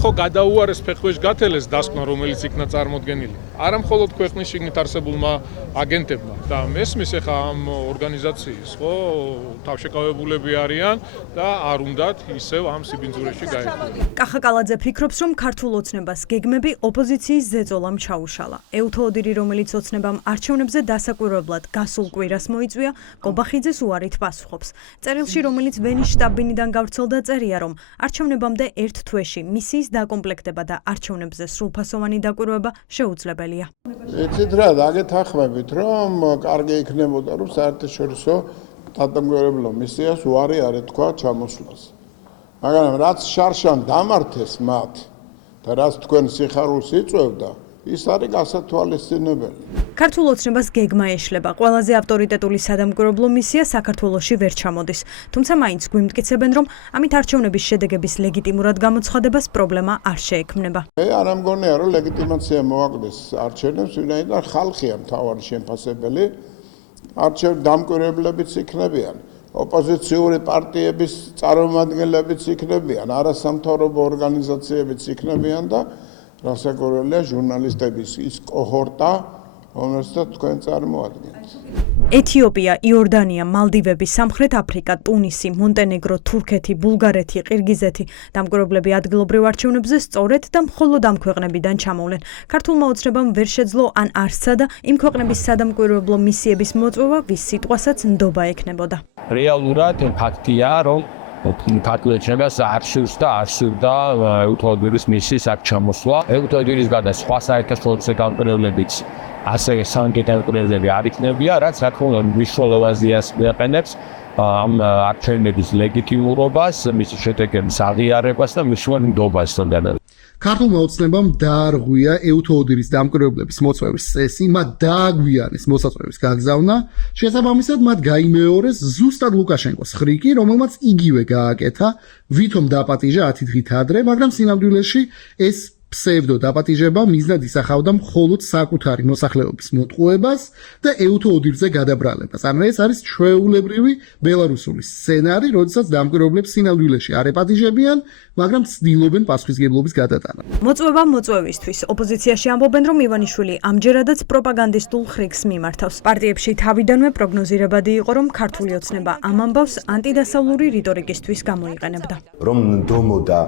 ხო გადაუარეს ფეხქვეშ გათელეს დასკვნა, რომელიც იქნა წარმოდგენილი. არა მხოლოდ ქვეყნის შიგნით არსებულმა აგენტებმა და მესმის ახლა ამ ორგანიზაციის, ხო, თავშეკავებულები არიან და არ უნდათ ისევ ამ სიბინძურეში გაერთიანდნენ. კახაკალაძე ფიქრობს, რომ ქართულ ოცნებას გეგმები ოპოზიციის ზეწოლამ ჩაუშალა. ევთო ოდირი, რომელიც ოცნებამ არჩევნებზე დასაკვირვებლად გასულ კვირას მოიწვია, კობახიძეს უარით პასუხობს. წერილში, რომელიც ვენის შტაბ-ბინიდან გავრცელდა, წერია, რომ არჩევნებამდე ერთ თვეში მისიის დაკომპლექტება და არჩევნებზე სრულფასოვანი დაკვირვება შეუძლებელია. იცით რა, დაგეთანხმებით, რომ კარგი იქნებოდა, რომ საერთაშორისო დადამკვირვებლო მისიას უარი არ ეთქვა ჩამოსვლას. მაგრამ რაც შარშან დამართეს მათ და რაც თქვენ სიხარულს იწვევდა, ის არის გასათვალისწინებელი. ქართულ ოცნებას გეგმა ეშლება. ყველაზე ავტორიტეტული სადამკვირვებლო მისია საქართველოში ვერ ჩამოდის. თუმცა მაინც გვიმტკიცებენ, რომ ამით არჩევნების შედეგების ლეგიტიმურად გამოცხადებას პრობლემა არ შეექმნება. მე არ ამგონია, რომ ლეგიტიმაცია მოაკლდეს არჩევნებს, ვინაიდან ხალხია მთავარი შემფასებელი. დამკვირვებლებიც იქნებიან. ოპოზიციური პარტიების წარმომადგენლებიც იქნებიან, არასამთავრობო ორგანიზაციებიც იქნებიან და რასაკვირველია ჟურნალისტების ის კოჰორტა, რომელსაც თქვენ წარმოადგენთ. ეთიოპია, იორდანია, მალდივები, სამხრეთ აფრიკა, ტუნისი, მონტენეგრო, თურქეთი, ბულგარეთი, ყირგიზეთი დამკვირვებლები ადგილობრივ არჩევნებზე სწორედ და მხოლოდ ამ ქვეყნებიდან ჩამოვლენ. ქართულმა ოცნებამ ვერ შეძლო ან არ სცადა იმ ქვეყნების სადამკვირვებლო მისიების მოწვევა, ვის სიტყვასაც ნდობა ექნებოდა. რეალურად ფაქტია, რომ ქართულ ოცნებას არ სურდა ევთო ოდირის მისიის აქ ჩამოსვლა. ევთო ოდირის გარდა სხვა საერთაშორისო დამკვირვებლებიც ასევე სამგეთანკვირვებლები არ იქნებია, რაც რა თქმა უნდა მნიშვნელოვანს იაყენებს ამ არჩევნების ლეგიტიმურობას, მისი შედეგების აღიარებას და მნიშვნელოვან ნდობას. ქართულმა ოცნებამ დაარღვია ევთო ოდირის დამკვირვებლების მოწვევის წესი, მათ დააგვიანეს მოსაწვევის გაგზავნა, შესაბამისად მათ გაიმეორეს ზუსტად ლუკაშენკოს ხრიკი, რომელმაც იგივე გააკეთა, ვითომ დაპატიჟა 10 დღით ადრე, მაგრამ სინამდვილეში ეს ფსევდო დაპატიჟება მიზნად ისახავდა მხოლოდ საკუთარი მოსახლეობის მოტყუებას და ევთო ოდირზე გადაბრალებას. ანუ ეს არის ჩვეულებრივი ბელარუსული სცენარი, როდესაც დამკვირვებლებს სინამდვილეში არ ეპატიჟებიან, მაგრამ ცდილობენ პასუხისმგებლობის გადატანა. მოწვევა მოწვევისთვის. ოპოზიციაში ამბობენ, რომ ივანიშვილი ამჯერადაც პროპაგანდისტულ ხრიკს მიმართავს. პარტიებში თავიდანვე პროგნოზირებადი იყო, რომ ქართული ოცნება ამ ამბავს ანტიდასავლური რიტორიკისთვის გამოიყენებდა. რომ ნდომოდა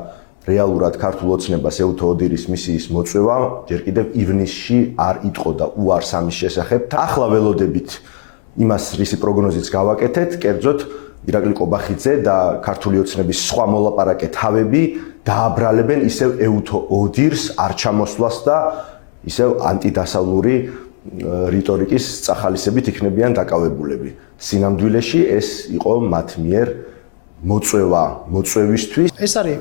რეალურად ქართულ ოცნებას ევთო ოდირის მისიის მოწვევა ჯერ კიდევ ივნისში არ იტყოდა უარს ამის შესახებ. ახლა ველოდებით იმას რისი პროგნოზიც გავაკეთეთ, კერძოდ ირაკლი კობახიძე და ქართული ოცნების სხვა მოლაპარაკე თავები დააბრალებენ ისევ ევთო ოდირს არ ჩამოსვლას და ისევ ანტიდასავლური რიტორიკის წახალისებით იქნებიან დაკავებულები. სინამდვილეში ეს იყო მათ მიერ მოწვევისთვის. ეს არის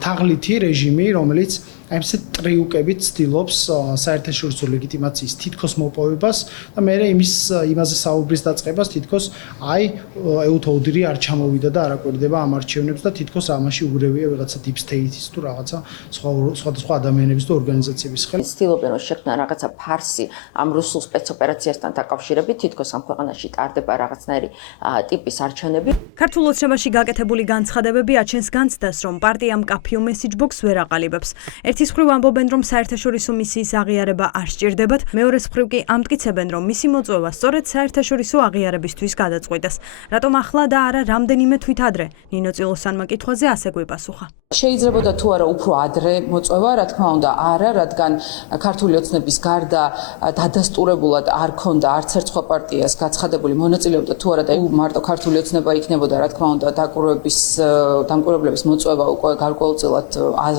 თაღლითი რეჟიმი, რომელიც აი ესე ტრიუკებით ცდილობს საერთაშორისო ლეგიტიმაციის თითქოს მოპოვებას და მე იმაზე საუბრის დაწყებას თითქოს აი ევთო ოდირი არ ჩამოვიდა და არ აკვირდება ამ არჩევნებს და თითქოს ამაში უგრევია რაღაცა deep state-ის თუ რაღაცა სხვადასხვა ადამიანების და ორგანიზაციების ხელით. ცდილობენ რომ შექმნა რაღაცა ფარსი ამ რუსულ სპეცოპერაციასთან დაკავშირებით, თითქოს ამ ქვეყანაში ტარდება რაღაცნაირი ტიპის არჩევნები. ქართულ ოცნებაში გაკეთებული განცხადებები აჩენს განცდას, რომ პარტიამ მკაფიო message box ვერ აყალიბებს. ერთის მხრივ ამბობენ, რომ საერთაშორისო მისიის აღიარება არ სჭირდებათ, მეორეს მხრივ კი ამტკიცებენ, რომ მისი მოწვევა სწორედ საერთაშორისო აღიარებისთვის გადაწყვიტეს. რატომ ახლა და არა რამდენიმე თვით ადრე? ნინო წილოსანმა კითხვაზე ასე გვიპასუხა. შეიძლებოდა თუ არა უფრო ადრე მოწვევა, რა თქმა უნდა, არა, რადგან ქართული ოცნების გარდა დადასტურებულად არ ქონდა არც ერთ სხვა პარტიას გაცხადებული მონაწილეობდა თუ არა და მარტო ქართული ოცნება იქნებოდა, რა თქმა უნდა, დამკვირვებლების მოწვევა უკვე გარკვეულწილად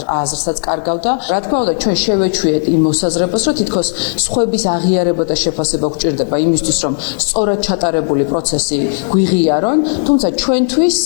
აზრსაც კარგავდა. რა თქმა უნდა, ჩვენ შევეჩვიეთ იმ მოსაზრებას, რომ თითქოს სხვების აღიარება და შეფასება გვჭირდება იმისთვის, რომ სწორად ჩატარებული პროცესი გვიღიარონ, თუმცა ჩვენთვის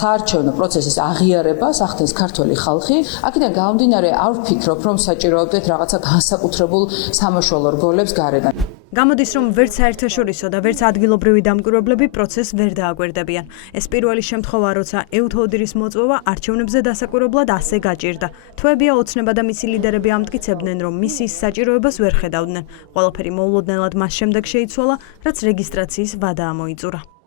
საარჩევნო პროცესის აღიარებას ახდენს ქართველი ხალხი. აქედან გამომდინარე არ ვფიქრობ, რომ საჭიროებდეთ რაღაცა განსაკუთრებულ სამაშველო რგოლებს გარედან. გამოდის, რომ ვერც საერთაშორისო და ვერც ადგილობრივი დამკვირვებლები პროცესს ვერ დააკვირდებიან. ეს პირველი შემთხვევა, როცა ევთო ოდირის მოწვევა არჩევნებზე დასაკვირვებლად ასე გაჭირდა. თვეებია ოცნება და მისი ლიდერები ამტკიცებდნენ, რომ მისიის საჭიროებას ვერ ხედავდნენ. ყველაფერი მოულოდნელად მას შემდეგ შეიცვალა, რაც რეგისტრაციის ვადა ამოიწურა.